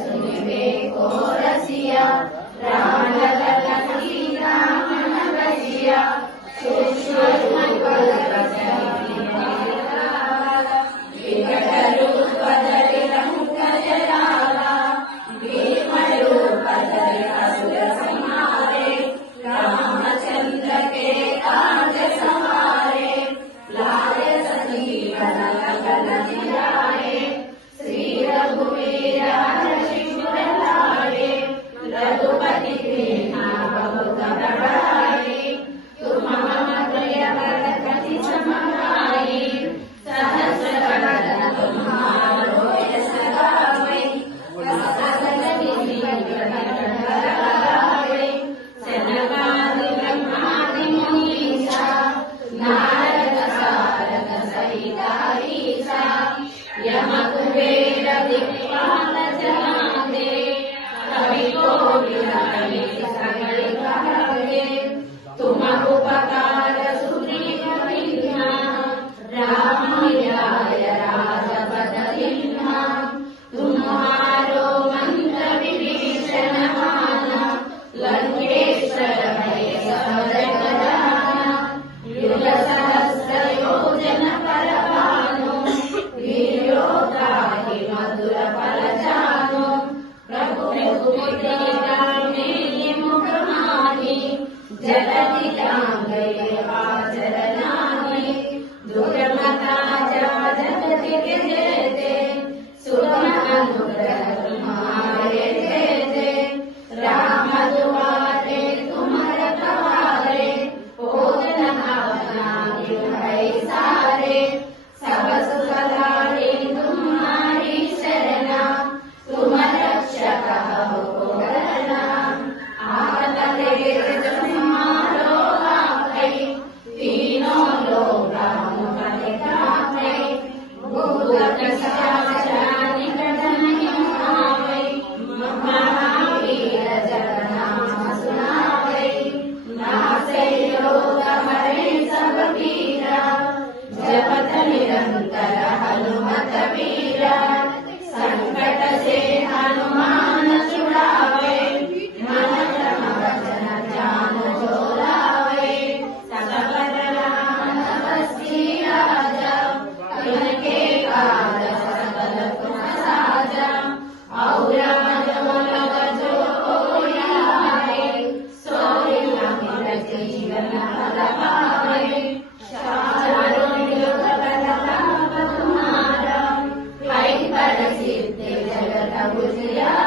सुनिबे को रसिया राम लखन सीता मन बसिया सूक्ष्म रूप विकट रूप धरि लंक जलावा भीम रूप धरि असुर संहारे रामचंद्र के काज सवारे लाय संजीवन लखन जियाए श्री रघुवीर हर्षिपुर लाए रघुपति कीन्हा बहुत बड़ाई तुम मम प्रिय भरत कति समाई सहस्र बदन तुम्हारो यश गावै सकल लगावै सनकादि ब्रह्मादि मुनीसा नारद सारद सहिता ईसा यम कुबेर दिक्पाल जनाते कवि कोकिल कवि सगल गावे तुम उपकार सुग्रीव कीन्हा राम मिलाय राजपद दीन्हा तुम्हारो मंत्र विभीषण माना लंकेश्वर भय सब जग जाना युग सहस्र योजन पर भानु वीर्यो दाहि मधुर फल जानो प्रभु मुकुटि मेलि मुख माहि जलधि जांघै हाजर नाहि दुर्मता जगति के जेते सुगम अनुग्रह तुम्हारे जेते राम दुआरे तुम रखवारे होत न भावना भय सारे सब सुख लाए तुम्हारी शरणा तुम रक्षक हो करना आपत लेत तुम्हारो आपै तीनों लोक मुझे कापै भूत पिशाच निकट नहीं आवै महावीर जग नाम सुनावै नासै रोग हरै सब पीरा जपत निरंतर हनुमत वीरा संकट से हनुमान छुड़ावे मन क्रम वचन ध्यान जो लावे सकल राम तपस्वी राजा तिनके काज सकल तुम साजा और मनोरथ जो कोई लाए सोई अमर जीवन फल पावे चारों युग बल लाभ तुम्हारा है पर सिद्धि जगत उजियारा